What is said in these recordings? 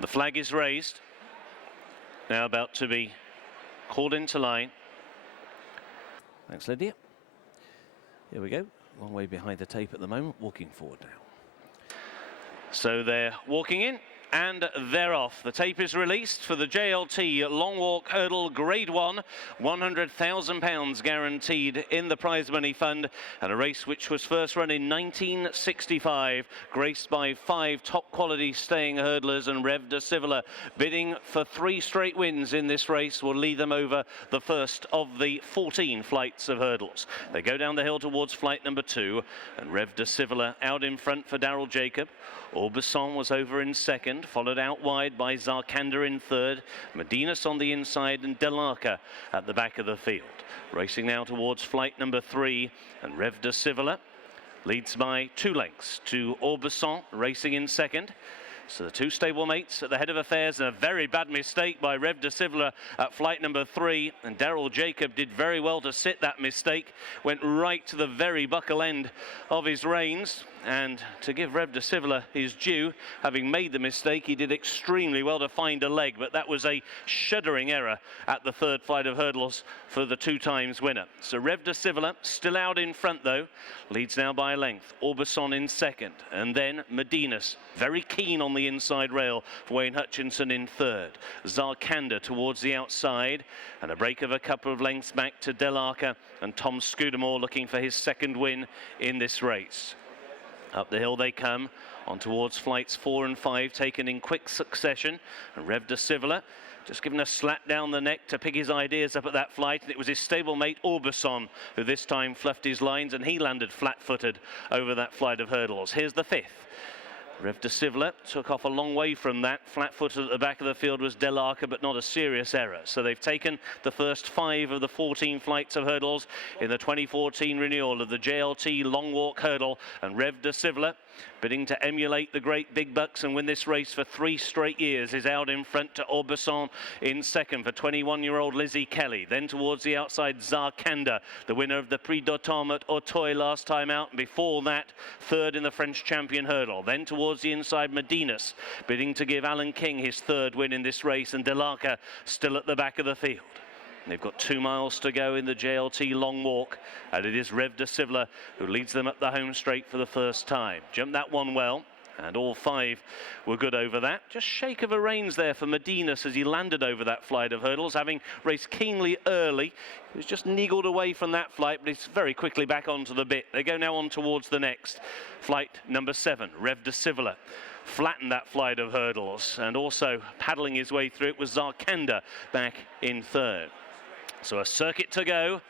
The flag is raised. Now about to be called into line. Thanks, Lydia. Here we go. Long way behind the tape at the moment, walking forward now. So they're walking in and they're off. The tape is released for the JLT Long Walk Hurdle Grade 1, £100,000 guaranteed in the prize money fund, and a race which was first run in 1965, graced by 5 top quality staying hurdlers, and Reve De Sivola, bidding for 3 straight wins in this race, will lead them over the first of the 14 flights of hurdles. They go down the hill towards flight number 2, and Reve De Sivola out in front for Daryl Jacob. Aubusson was over in second, followed out wide by Zarkanda in third, Medinas on the inside, and Delarca at the back of the field. Racing now towards flight number 3, and Reve De Sivola leads by 2 lengths to Aubusson, racing in second. So the 2 stablemates at the head of affairs, and a very bad mistake by Reve De Sivola at flight number 3, and Daryl Jacob did very well to sit that mistake, went right to the very buckle end of his reins. And to give Reve De Sivola his due, having made the mistake, he did extremely well to find a leg, but that was a shuddering error at the 3rd flight of hurdles for the 2 times winner. So Reve De Sivola still out in front though, leads now by a length. Aubusson in second, and then Medinas very keen on the inside rail for Wayne Hutchinson in third. Zarkanda towards the outside, and a break of a couple of lengths back to Delarca, and Tom Scudamore looking for his 2nd win in this race. Up the hill they come, on towards flights 4 and 5, taken in quick succession. And Reve De Sivola just given a slap down the neck to pick his ideas up at that flight. And it was his stablemate Aubusson who this time fluffed his lines, and he landed flat-footed over that flight of hurdles. Here's the 5th. Reve De Sivola took off a long way from that. Flat-footed at the back of the field was Delarca, but not a serious error. So they've taken the first 5 of the 14 flights of hurdles in the 2014 renewal of the JLT Long Walk Hurdle, and Reve De Sivola, bidding to emulate the great big bucks and win this race for 3 straight years, is out in front to Aubusson in second for 21-year-old Lizzie Kelly. Then towards the outside, Zarkanda, the winner of the Prix d'Automne at Auteuil last time out, and before that, 3rd in the French champion hurdle. Then towards the inside, Medinas, bidding to give Alan King his 3rd win in this race, and Delarca still at the back of the field. They've got 2 miles to go in the JLT Long Walk, and it is Reve De Sivola who leads them up the home straight for the first time. Jumped that one well, and all 5 were good over that. Just shake of a reins there for Medinas as he landed over that flight of hurdles, having raced keenly early. He was just niggled away from that flight, but he's very quickly back onto the bit. They go now on towards the next. Flight number 7, Reve De Sivola flattened that flight of hurdles, and also paddling his way through it was Zarkanda back in 3rd. So a circuit to go,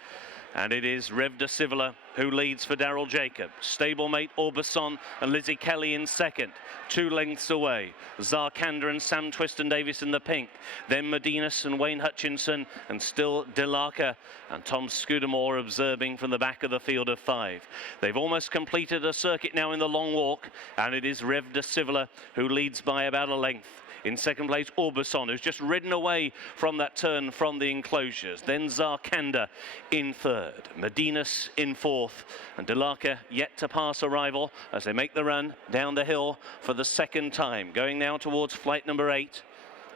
and it is Reve De Sivola who leads for Daryl Jacob. Stablemate Aubusson and Lizzie Kelly in second, 2 lengths away. Zarkanda and Sam Twiston-Davies in the pink. Then Medinas and Wayne Hutchinson, and still Delarca and Tom Scudamore observing from the back of the field of 5. They've almost completed a circuit now in the long walk, and it is Reve De Sivola who leads by about a length. In second place, Aubusson, who's just ridden away from that turn from the enclosures. Then Zarkanda in 3rd, Medinas in 4th, and Delarca yet to pass a rival as they make the run down the hill for the 2nd time. Going now towards flight number 8,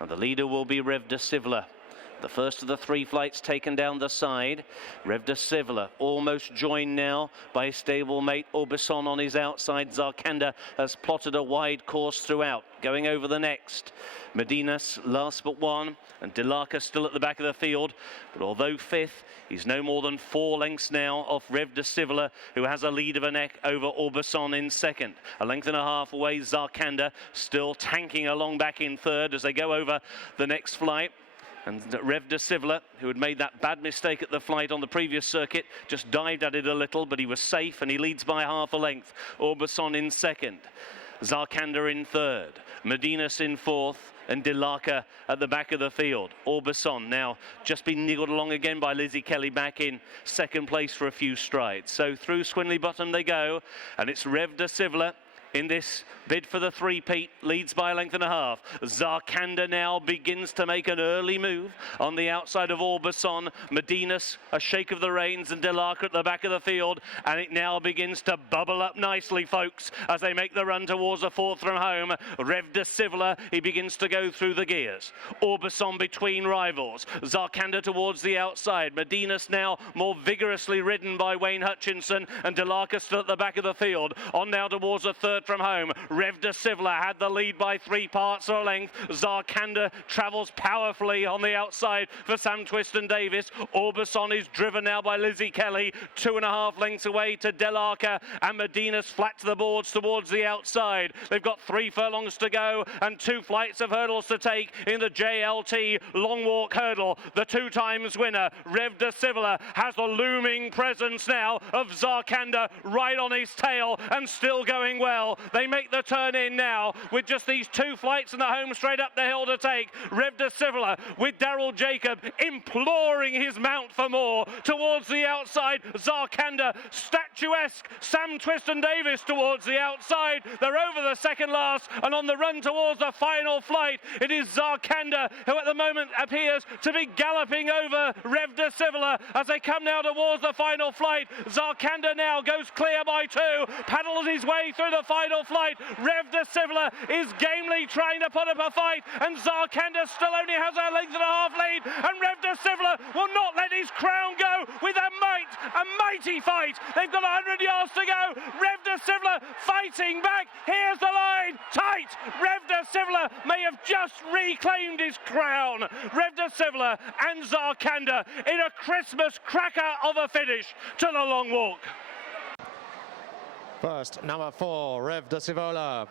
and the leader will be Reve De Sivola. The first of the 3 flights taken down the side. Reve De Sivola almost joined now by his stablemate Aubusson on his outside. Zarkanda has plotted a wide course throughout. Going over the next, Medinas last but 1, and Delarca still at the back of the field. But although 5th, he's no more than 4 lengths now off Reve De Sivola, who has a lead of a neck over Aubusson in second. A length and a half away, Zarkanda still tanking along back in 3rd as they go over the next flight. And Reve De Sivola, who had made that bad mistake at the flight on the previous circuit, just dived at it a little, but he was safe, and he leads by half a length. Aubusson in second, Zarkanda in 3rd, Medinas in 4th, and Delarca at the back of the field. Aubusson now just been niggled along again by Lizzie Kelly back in 2nd place for a few strides. So through Swinley Bottom they go, and it's Reve De Sivola in this bid for the three-peat, leads by a length and a half. Zarkanda now begins to make an early move on the outside of Orbison. Medinas, a shake of the reins, and Delarca at the back of the field, and it now begins to bubble up nicely, folks, as they make the run towards the fourth from home. Reve De Sivola, he begins to go through the gears. Orbison between rivals. Zarkanda towards the outside. Medinas now more vigorously ridden by Wayne Hutchinson, and Delarca still at the back of the field. On now towards the third from home. Reve De Sivola had the lead by 3 parts of a length. Zarkanda travels powerfully on the outside for Sam Twiston Davis. Orbison is driven now by Lizzie Kelly, 2.5 lengths away to Delarca, and Medina's flat to the boards towards the outside. They've got 3 furlongs to go and 2 flights of hurdles to take in the JLT long walk hurdle. The 2 times winner, Reve De Sivola, has the looming presence now of Zarkanda right on his tail and still going well. They make the turn in now with just these 2 flights in the home straight up the hill to take. Reve De Sivola with Daryl Jacob imploring his mount for more towards the outside. Zarkanda, statuesque. Sam Twiston Davis towards the outside. They're over the second last and on the run towards the final flight. It is Zarkanda who at the moment appears to be galloping over Reve De Sivola as they come now towards the final flight. Zarkanda now goes clear by 2, paddles his way through the final flight. Reve De Sivola is gamely trying to put up a fight, and Zarkanda still only has a length and a half lead, and Reve De Sivola will not let his crown go with a mighty fight. They've got 100 yards to go. Reve De Sivola fighting back. Here's the line, tight. Reve De Sivola may have just reclaimed his crown. Reve De Sivola and Zarkanda in a Christmas cracker of a finish to the long walk. First, number 4, Reve De Sivola.